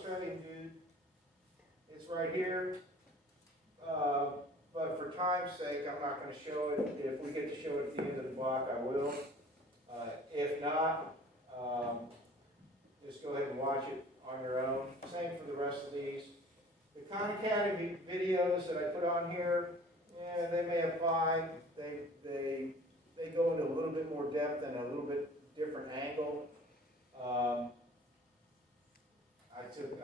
studying, dude. It's right here. But for time's sake, I'm not going to show it. If we get to show it at the end of the block, I will. If not, just go ahead and watch it on your own. Same for the rest of these. The Khan Academy videos that I put on here, yeah, they may apply. They go into a little bit more depth and a little bit different angle. I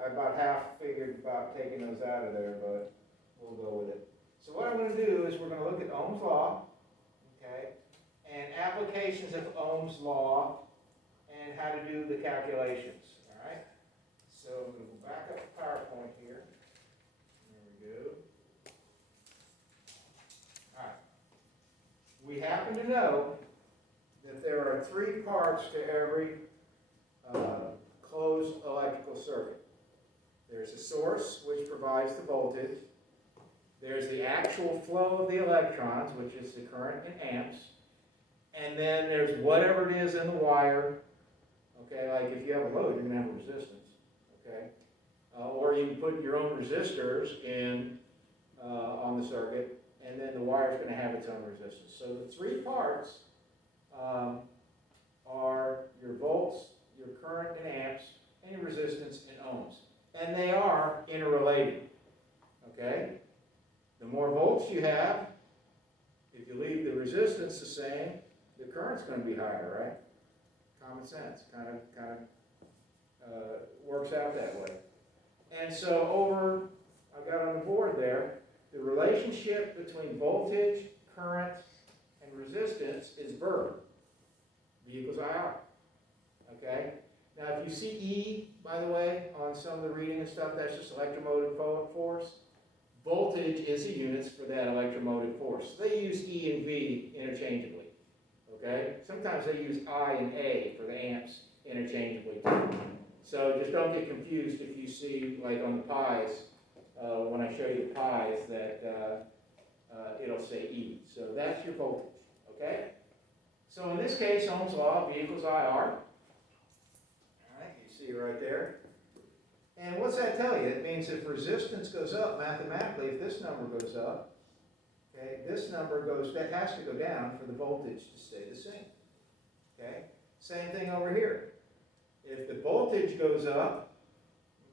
about half figured about taking those out of there, but we'll go with it. So what I'm going to do is we're going to look at Ohm's law, okay, and applications of Ohm's law and how to do the calculations, all right? So I'm going to go back up to PowerPoint here. There we go. All right. We happen to know that there are 3 parts to every closed electrical circuit. There's a source, which provides the voltage. There's the actual flow of the electrons, which is the current in amps. And then there's whatever it is in the wire. Okay, like if you have a load, you're going to have a resistance. Okay, or you can put your own resistors in on the circuit, and then the wire is going to have its own resistance. So the 3 parts are your volts, your current in amps, and your resistance in ohms. And they are interrelated. Okay? The more volts you have, if you leave the resistance the same, the current's going to be higher, right? Common sense. Kind of works out that way. And so I've got on the board there, the relationship between voltage, current, and resistance is verb. V equals IR. Okay? Now if you see E, by the way, on some of the reading and stuff, that's just electromotive force. Voltage is the units for that electromotive force. They use E and V interchangeably. Okay? Sometimes they use I and A for the amps interchangeably too. So just don't get confused if you see, like on the pies, when I show you the pies, that it'll say E. So that's your voltage. Okay? So in this case, Ohm's law, V equals IR. You see right there. And what's that tell you? It means if resistance goes up mathematically, if this number goes up, okay, this number that has to go down for the voltage to stay the same. Okay? Same thing over here. If the voltage goes up,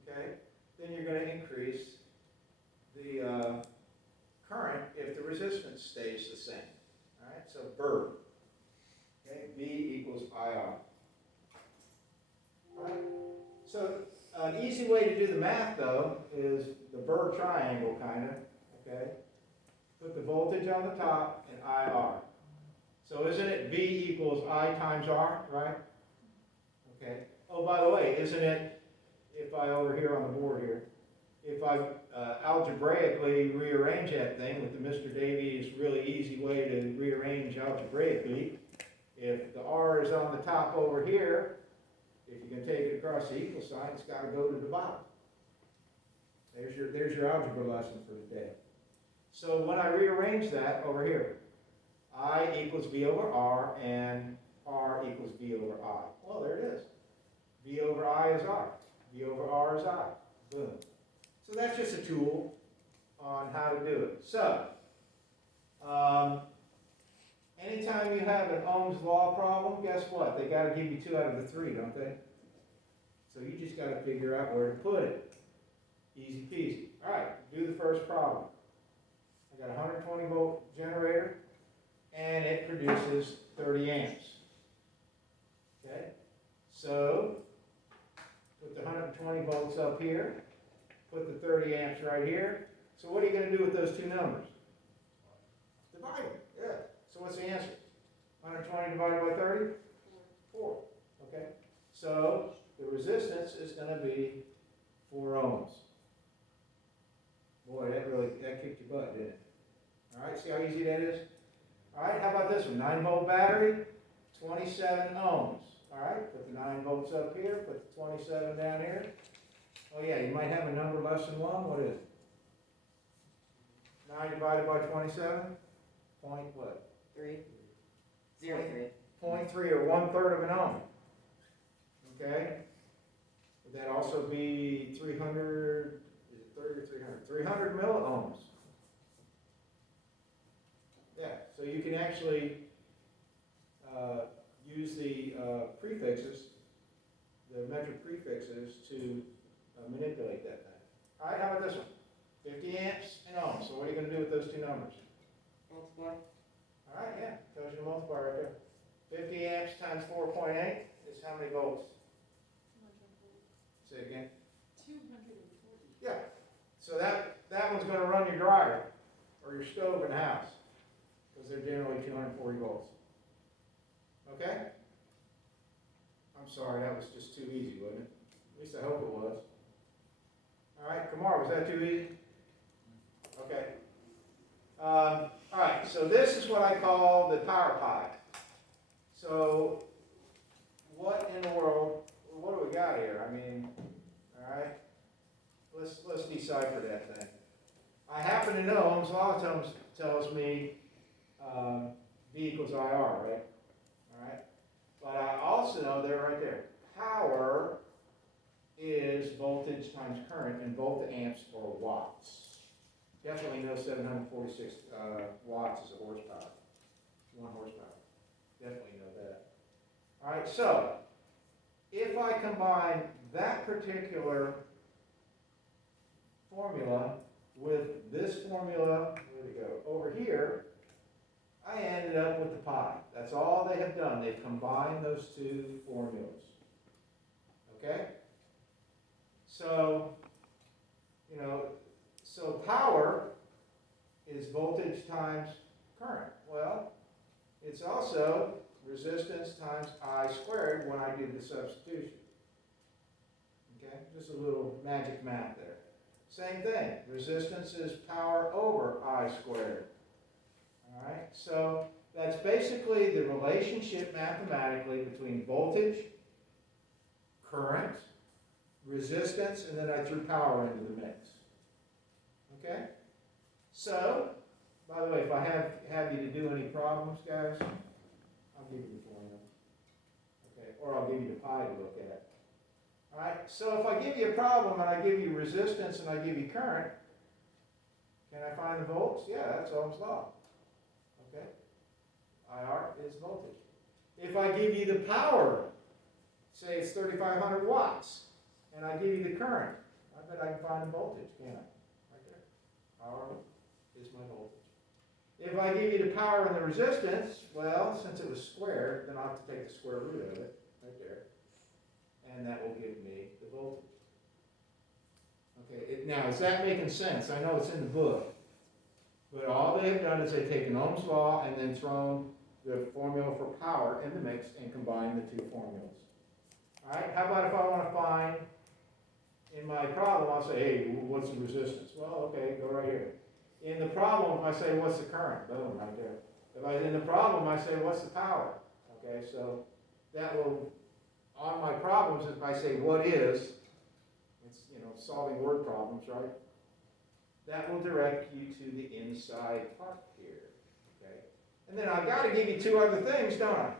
okay, then you're going to increase the current if the resistance stays the same. All right, so verb. Okay, V equals IR. All right. So an easy way to do the math, though, is the Burr triangle, kind of. Okay, put the voltage on the top and IR. So isn't it V equals I times R, right? Okay. Oh, by the way, isn't it, if I over here on the board here, if I algebraically rearrange that thing with the Mr. Davies really easy way to rearrange algebraically, if the R is on the top over here, if you can take it across the equal sign, it's got to go to the bottom. There's your algebra lesson for today. So when I rearrange that over here, I equals V over R and R equals V over I. Well, there it is. V over I is R. V over R is I. Boom. So that's just a tool on how to do it. So, anytime you have an Ohm's law problem, guess what? They got to give you 2 out of the 3, don't they? So you just got to figure out where to put it. Easy peasy. All right, do the first problem. I got a 120 volt generator, and it produces 30 amps. Okay? So, put the 120 volts up here, put the 30 amps right here. So what are you going to do with those 2 numbers? Divide them. Yeah. So what's the answer? 120 divided by 30? 4. Okay? So the resistance is going to be 4 ohms. Boy, that kicked your butt, didn't it? All right, see how easy that is? All right, how about this one? 9 volt battery, 27 ohms. All right, put the 9 volts up here, put the 27 down here. Oh yeah, you might have a number less than 1. What is it? 9 divided by 27? Point what? 3. 0.3. 0.3 or 1/3 of an ohm. Okay? Would that also be 300, is it 30 or 300? 300 milliohms. Yeah, so you can actually use the prefixes, the metric prefixes to manipulate that thing. All right, how about this one? 50 amps and ohms. So what are you going to do with those two numbers? Multiply. All right, yeah, tells you to multiply right there. 50 amps times 4.8 is how many volts? 240. Say it again. 240. Yeah. So that one's going to run your dryer or your stove in the house because they're generally 240 volts. Okay? I'm sorry, that was just too easy, wasn't it? At least I hope it was. All right, Kamar, was that too easy? Okay. All right, so this is what I call the power pie. So what in the world, what do we got here? I mean, all right, let's decipher that thing. I happen to know Ohm's law tells me V equals IR, right? All right, but I also know they're right there. Power is voltage times current in volt amps or watts. Definitely know 746 watts is a horsepower, 1 horsepower. Definitely know that. All right, so if I combine that particular formula with this formula, where'd it go? Over here, I ended up with the pi. That's all they have done. They've combined those two formulas. Okay? So, so power is voltage times current. Well, it's also resistance times I squared when I do the substitution. Okay, just a little magic math there. Same thing, resistance is power over I squared. All right, so that's basically the relationship mathematically between voltage, current, resistance, and then I threw power into the mix. Okay? So, by the way, if I have you to do any problems, guys, I'll give you the formula. Okay, or I'll give you the pi to look at. All right, so if I give you a problem and I give you resistance and I give you current, can I find the volts? Yeah, that's Ohm's law. Okay, IR is voltage. If I give you the power, say it's 3,500 watts, and I give you the current, I bet I can find the voltage, can't I? Right there. Power is my voltage. If I give you the power and the resistance, well, since it was squared, then I'll have to take the square root of it, right there. And that will give me the voltage. Okay, now is that making sense? I know it's in the book. But all they've done is they've taken Ohm's law and then thrown the formula for power in the mix and combined the two formulas. All right, how about if I want to find, in my problem, I'll say, hey, what's the resistance? Well, okay, go right here. In the problem, I say, what's the current? Boom, right there. In the problem, I say, what's the power? Okay, so that will, on my problems, if I say, what is, it's, solving word problems, right? That will direct you to the inside part here, okay? And then I've got to give you two other things, don't I?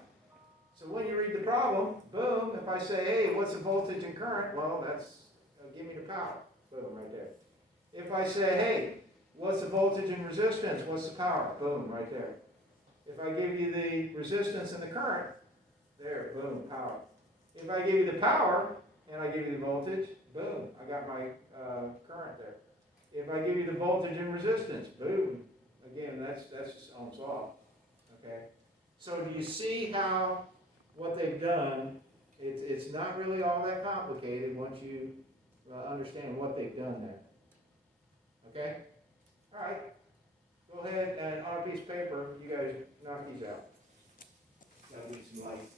So when you read the problem, boom, if I say, hey, what's the voltage and current? Well, that's, give me the power. Boom, right there. If I say, hey, what's the voltage and resistance? What's the power? Boom, right there. If I give you the resistance and the current, there, boom, power. If I give you the power and I give you the voltage, boom, I got my current there. If I give you the voltage and resistance, boom, again, that's just Ohm's law, okay? So do you see how what they've done, it's not really all that complicated once you understand what they've done there, okay? All right, go ahead and on a piece of paper, you guys knock these out. Gotta need some light.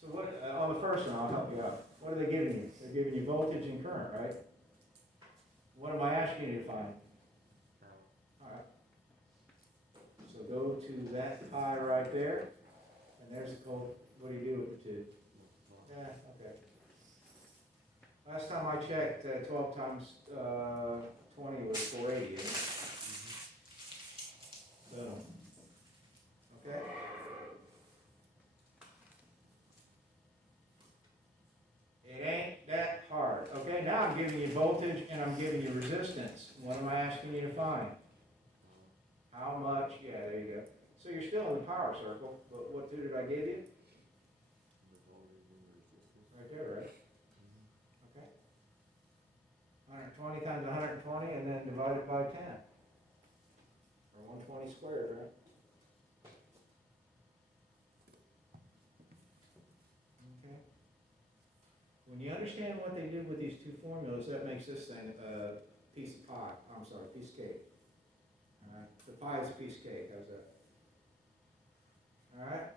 So what, on the first one, I'll help you out. What are they giving you? They're giving you voltage and current, right? What am I asking you to find? All right. So go to that pi right there, and there's the code. What do you do with the two? Yeah, okay. Last time I checked, 12 times 20 was 480. Boom. Okay? It ain't that hard. Okay, now I'm giving you voltage and I'm giving you resistance. What am I asking you to find? How much? Yeah, there you go. So you're still in the power circle, but what two did I give you? Right there, right? Okay. 120 times 120 and then divided by 10. Or 120 squared, right? Okay. When you understand what they did with these two formulas, that makes this thing a piece of pie. I'm sorry, piece of cake. All right. The pie is a piece of cake. How's that? All right.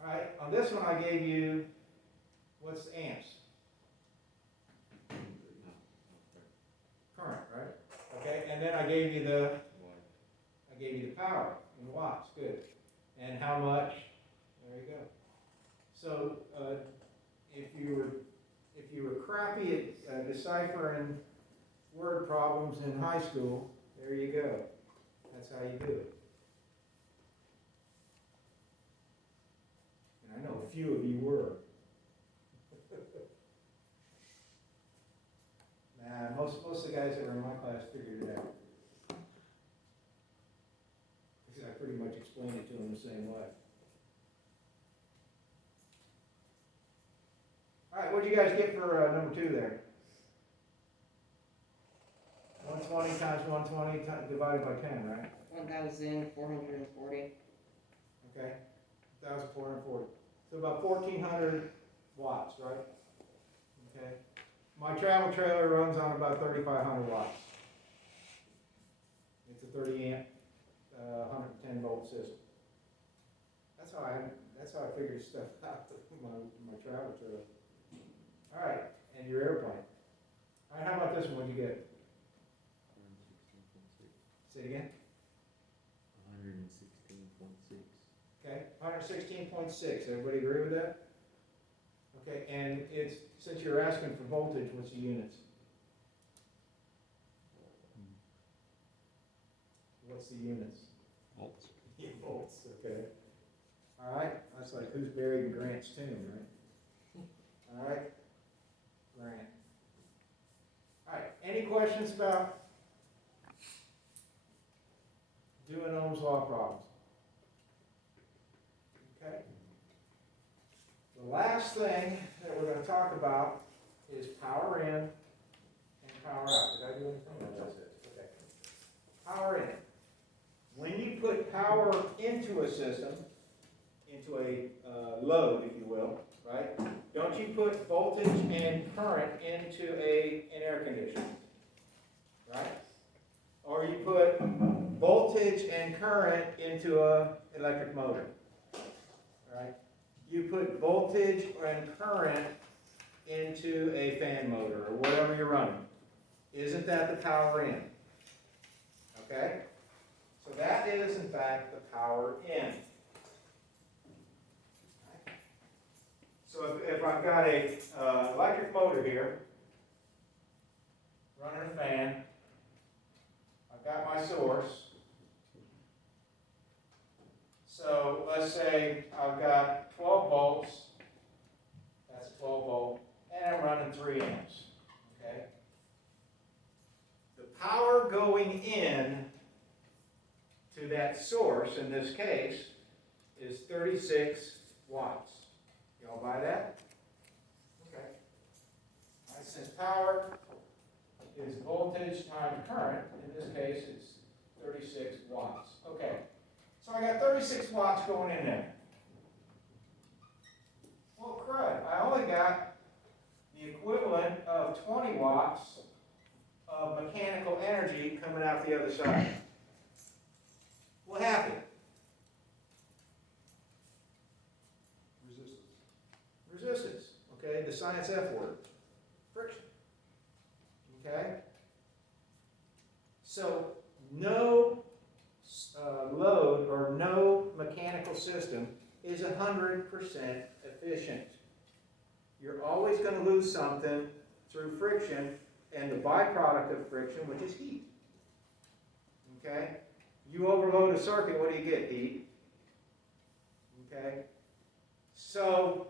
All right. On this one, I gave you what's the amps? Current, right? Okay. And then I gave you the power in watts. Good. And how much? There you go. So if you were crappy at deciphering word problems in high school, there you go. That's how you do it. And I know a few of you were. Nah, most of the guys that were in my class figured it out. Because I pretty much explained it to them the same way. All right, what did you guys get for number 2 there? 120 times 120 divided by 10, right? 1,440. Okay, 1,440. So about 1,400 watts, right? Okay. My travel trailer runs on about 3,500 watts. It's a 30 amp, 110 volt system. That's how I figured stuff out with my travel trailer. All right, and your airplane. All right, how about this one? What'd you get? 116.6. Say it again. 116.6. Okay, 116.6. Everybody agree with that? Okay, and it's, since you're asking for voltage, what's the units? What's the units? Volts. Yeah, volts, okay. All right, that's like who's buried in Grant's tomb, right? All right, Grant. All right, any questions about doing Ohm's law problems? Okay. The last thing that we're going to talk about is power in and power out. Did I do anything? No, that's it. Okay. Power in. When you put power into a system, into a load, if you will, right? Don't you put voltage and current into an air conditioner, right? Or you put voltage and current into an electric motor, right? You put voltage and current into a fan motor or whatever you're running. Isn't that the power in? Okay? So that is, in fact, the power in. So if I've got a electric motor here, running a fan, I've got my source. So let's say I've got 12 volts, that's a 12 volt, and I'm running 3 amps, okay? The power going in to that source, in this case, is 36 watts. Y'all buy that? Okay. All right, since power is voltage times current, in this case it's 36 watts. Okay. So I got 36 watts going in there. Well, crud, I only got the equivalent of 20 watts of mechanical energy coming out the other side. What happened? Resistance. Okay, the science F word. Friction. Okay? So, no load or no mechanical system is 100% efficient. You're always going to lose something through friction and the byproduct of friction, which is heat. Okay? You overload a circuit, what do you get? Heat. Okay? So,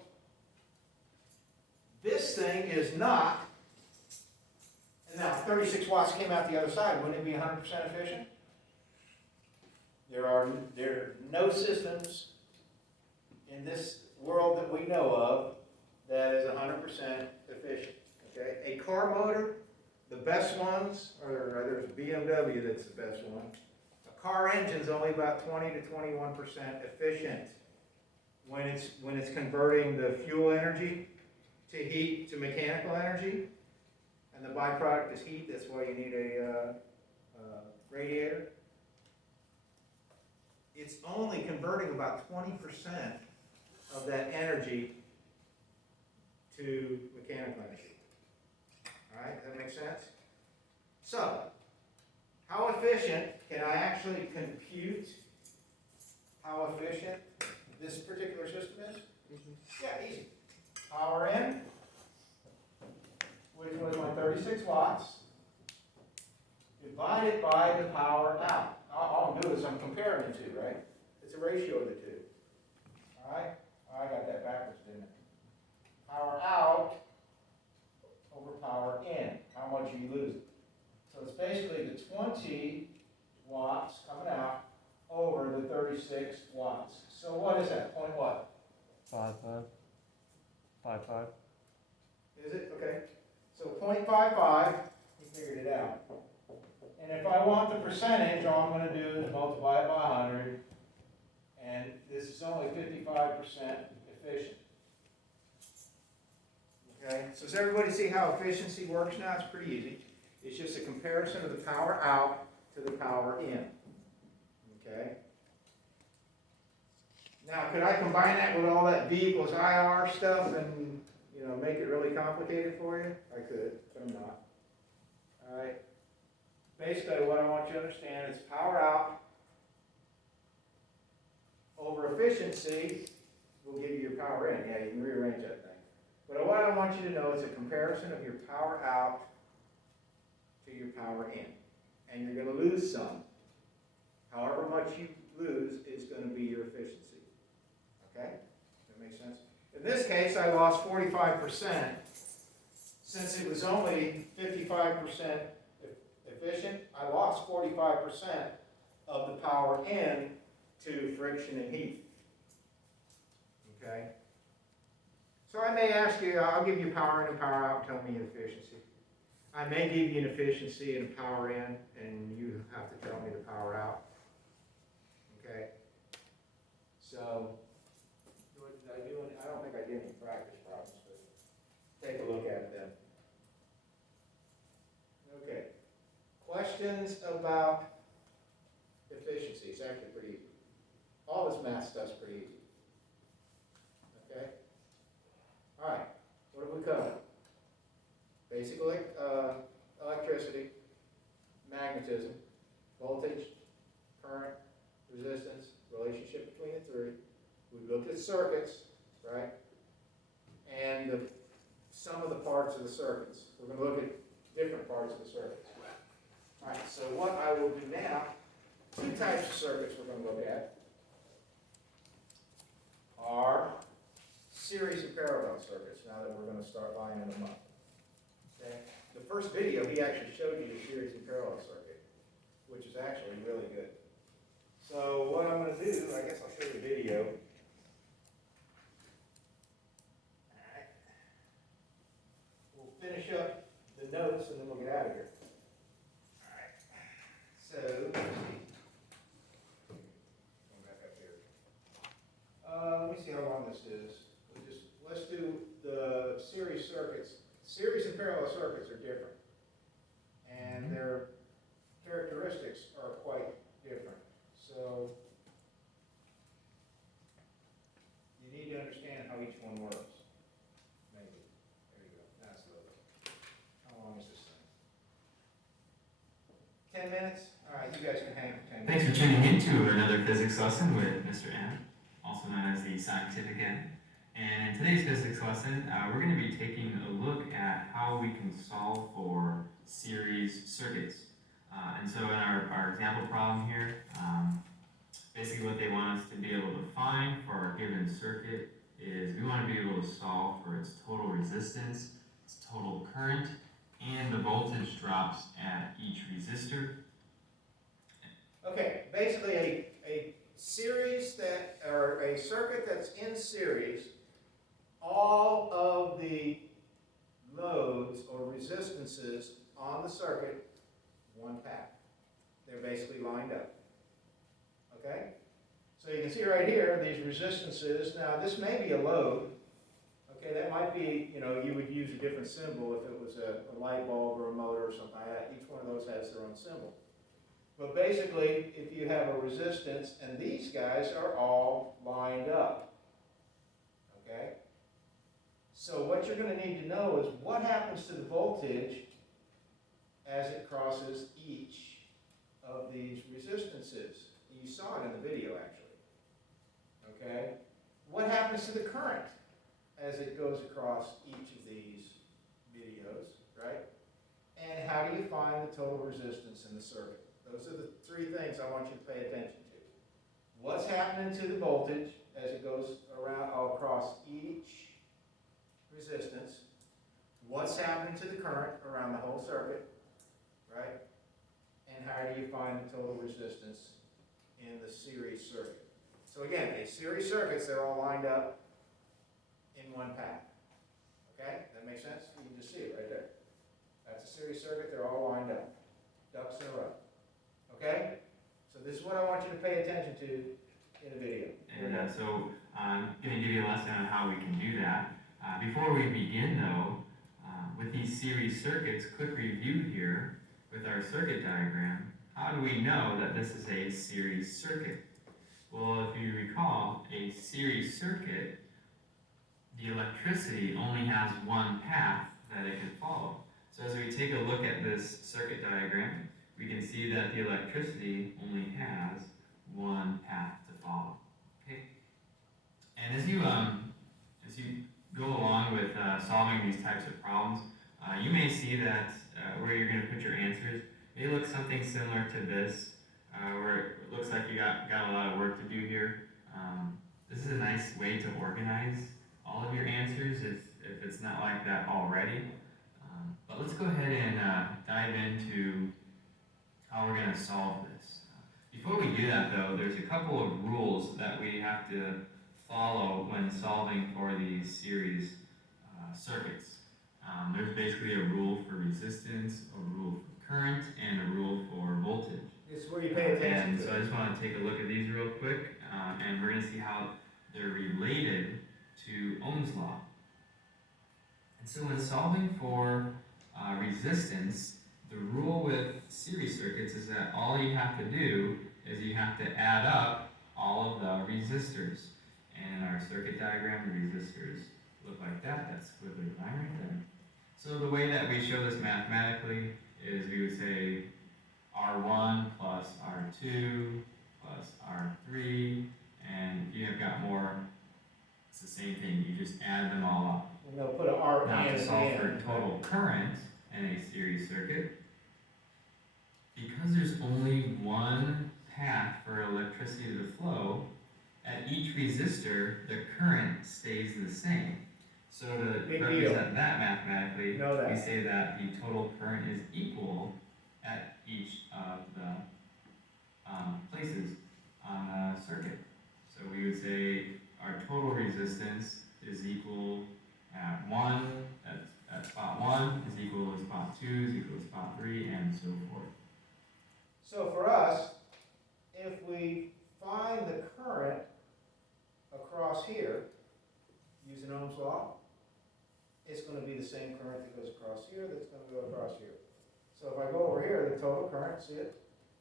this thing is not, and now 36 watts came out the other side, wouldn't it be 100% efficient? There are no systems in this world that we know of that is 100% efficient. Okay? A car motor, the best ones, or there's BMW that's the best one. A car engine's only about 20 to 21% efficient when it's converting the fuel energy to heat to mechanical energy, and the byproduct is heat. That's why you need a radiator. It's only converting about 20% of that energy to mechanical energy. All right, that makes sense? So, how efficient can I actually compute how efficient this particular system is? Yeah, easy. Power in, which was my 36 watts, divided by the power out. All I'm doing is I'm comparing the two, right? It's a ratio of the two. All right? I got that backwards, didn't I? Power out over power in. How much are you losing? So it's basically the 20 watts coming out over the 36 watts. So what is that? Point what? 5.5. Is it? Okay. So 0.55, you figured it out. And if I want the percentage, all I'm going to do is multiply it by 100. And this is only 55% efficient. Okay? So does everybody see how efficiency works now? It's pretty easy. It's just a comparison of the power out to the power in. Okay? Now, could I combine that with all that V equals IR stuff and, make it really complicated for you? I could, but I'm not. All right? Basically, what I want you to understand is power out over efficiency will give you your power in. Yeah, you can rearrange that thing. But what I want you to know is a comparison of your power out to your power in. And you're going to lose some. However much you lose is going to be your efficiency. Okay? That makes sense? In this case, I lost 45%. Since it was only 55% efficient, I lost 45% of the power in to friction and heat. Okay? So I may ask you, I'll give you power in and power out, tell me efficiency. I may give you an efficiency and a power in, and you have to tell me the power out. Okay? So, what did I do? I don't think I did any practice problems, but take a look at them. Okay. Questions about efficiency? It's actually pretty easy. All this math stuff's pretty easy. Okay? All right. What have we covered? Basic electricity, magnetism, voltage, current, resistance, relationship between the three. We've looked at circuits, right? And the sum of the parts of the circuits. We're going to look at different parts of the circuits. All right, so what I will do now, two types of circuits we're going to look at are series and parallel circuits, now that we're going to start lining them up. Okay? The first video, he actually showed you the series and parallel circuit, which is actually really good. So what I'm going to do, I guess I'll show you the video. All right. We'll finish up the notes and then we'll get out of here. All right. So, let's see. Going back up here. Let me see how long this is. Let's do the series circuits. Series and parallel circuits are different. And their characteristics are quite different. So, you need to understand how each one works. Maybe. There you go. That's lovely. How long is this thing? 10 minutes? All right, you guys can hang for 10 minutes. Thanks for tuning in to another physics lesson with Mr. M, also known as the Scientific M. And in today's physics lesson, we're going to be taking a look at how we can solve for series circuits. And so in our example problem here, basically what they want us to be able to find for our given circuit is we want to be able to solve for its total resistance, its total current, and the voltage drops at each resistor. Okay, basically a series that, or a circuit that's in series, all of the loads or resistances on the circuit, one path. They're basically lined up. Okay? So you can see right here, these resistances. Now this may be a load. Okay, that might be, you would use a different symbol if it was a light bulb or a motor or something like that. Each one of those has their own symbol. But basically, if you have a resistance, and these guys are all lined up. Okay? So what you're going to need to know is what happens to the voltage as it crosses each of these resistances. You saw it in the video, actually. Okay? What happens to the current as it goes across each of these videos, right? And how do you find the total resistance in the circuit? Those are the three things I want you to pay attention to. What's happening to the voltage as it goes around across each resistance? What's happening to the current around the whole circuit, right? And how do you find the total resistance in the series circuit? So again, a series circuits, they're all lined up in one path. Okay? That makes sense? You can just see it right there. That's a series circuit, they're all lined up. Ducks in a row. Okay? So this is what I want you to pay attention to in the video. And so I'm going to give you a lesson on how we can do that. Before we begin though, with these series circuits, quick review here with our circuit diagram. How do we know that this is a series circuit? Well, if you recall, a series circuit, the electricity only has one path that it can follow. So as we take a look at this circuit diagram, we can see that the electricity only has one path to follow. Okay? And as you go along with solving these types of problems, you may see that where you're going to put your answers may look something similar to this, where it looks like you got a lot of work to do here. This is a nice way to organize all of your answers if it's not like that already. But let's go ahead and dive into how we're going to solve this. Before we do that though, there's a couple of rules that we have to follow when solving for these series circuits. There's basically a rule for resistance, a rule for current, and a rule for voltage. This is where you pay attention And to. so I just want to take a look at these real quick, and we're going to see how they're related to Ohm's law. And so when solving for resistance, the rule with series circuits is that all you have to do is you have to add up all of the resistors. And in our circuit diagram, the resistors look like that. That's squiggly line right there. So the way that we show this mathematically is we would say R1 plus R2 plus R3, and if you have got more, it's the same thing. You just add them all up. And they'll put an R Now and to an solve and. for total current in a series circuit, because there's only one path for electricity to flow, at each resistor, the current stays the same. So to Big represent deal. that mathematically, Know that. we say that the total current is equal at each of the places on the circuit. So we would say our total resistance is equal at 1, at spot 1 is equal to spot 2 is equal to spot 3, and so forth. So for us, if we find the current across here, using Ohm's law, it's going to be the same current that goes across here that's going to go across here. So if I go over here, the total current, see it?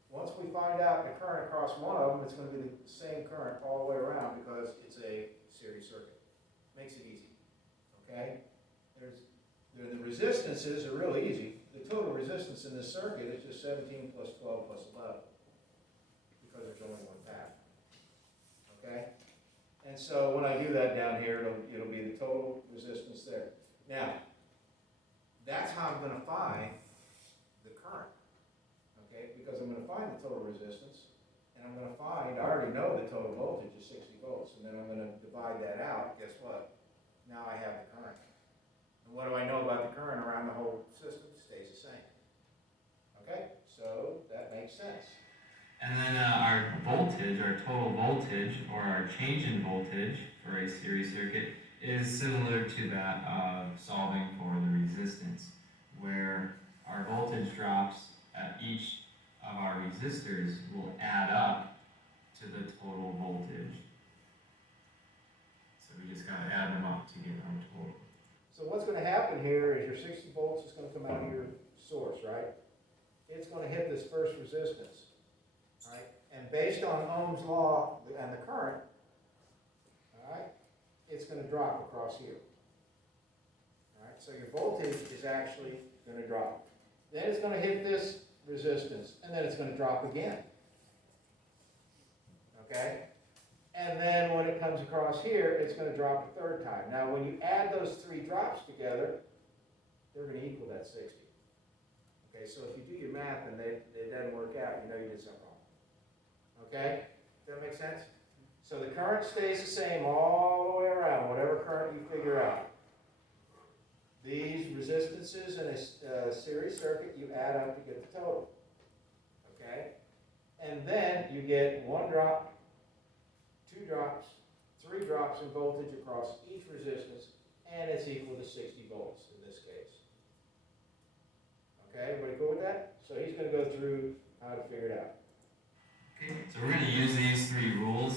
Once we find out the current across one of them, it's going to be the same current all the way around because it's a series circuit. Makes it easy. Okay? The resistances are really easy. The total resistance in this circuit is just 17 plus 12 plus 11 because there's only one path. Okay? And so when I do that down here, it'll be the total resistance there. Now, that's how I'm going to find the current. Okay? I'm gonna find, I already know the total voltage is 60 volts, and then I'm gonna divide that out, guess what? Now I have the current. And what do I know about the current around the whole system? It stays the same. Okay, so that makes sense. And then our voltage, our total voltage, or our change in voltage for a series circuit is similar to that of solving for the resistance, where our voltage drops at each of our resistors will add up to the total voltage. So we just gotta add them up to get our total. So what's gonna happen here is your 60 volts is gonna come out of your source, right? It's gonna hit this first resistance, right? And based on Ohm's law and the current, all right, it's gonna drop across here. All right, so your voltage is actually gonna drop. Then it's gonna hit this resistance, and then it's gonna drop again. Okay? And then when it comes across here, it's gonna drop a third time. Now, when you add those three drops together, they're gonna equal that 60. Okay, so if you do your math and it doesn't work out, you know you did something wrong. Okay? Does that make sense? So the current stays the same all the way around, whatever current you figure out. These resistances in a series circuit, you add up to get the total. Okay? And then you get 1 drop, 2 drops, 3 drops in voltage across each resistance, and it's equal to 60 volts in this case. Okay, everybody cool with that? So he's going to go through how to figure it out. Okay, so we're going to use these 3 rules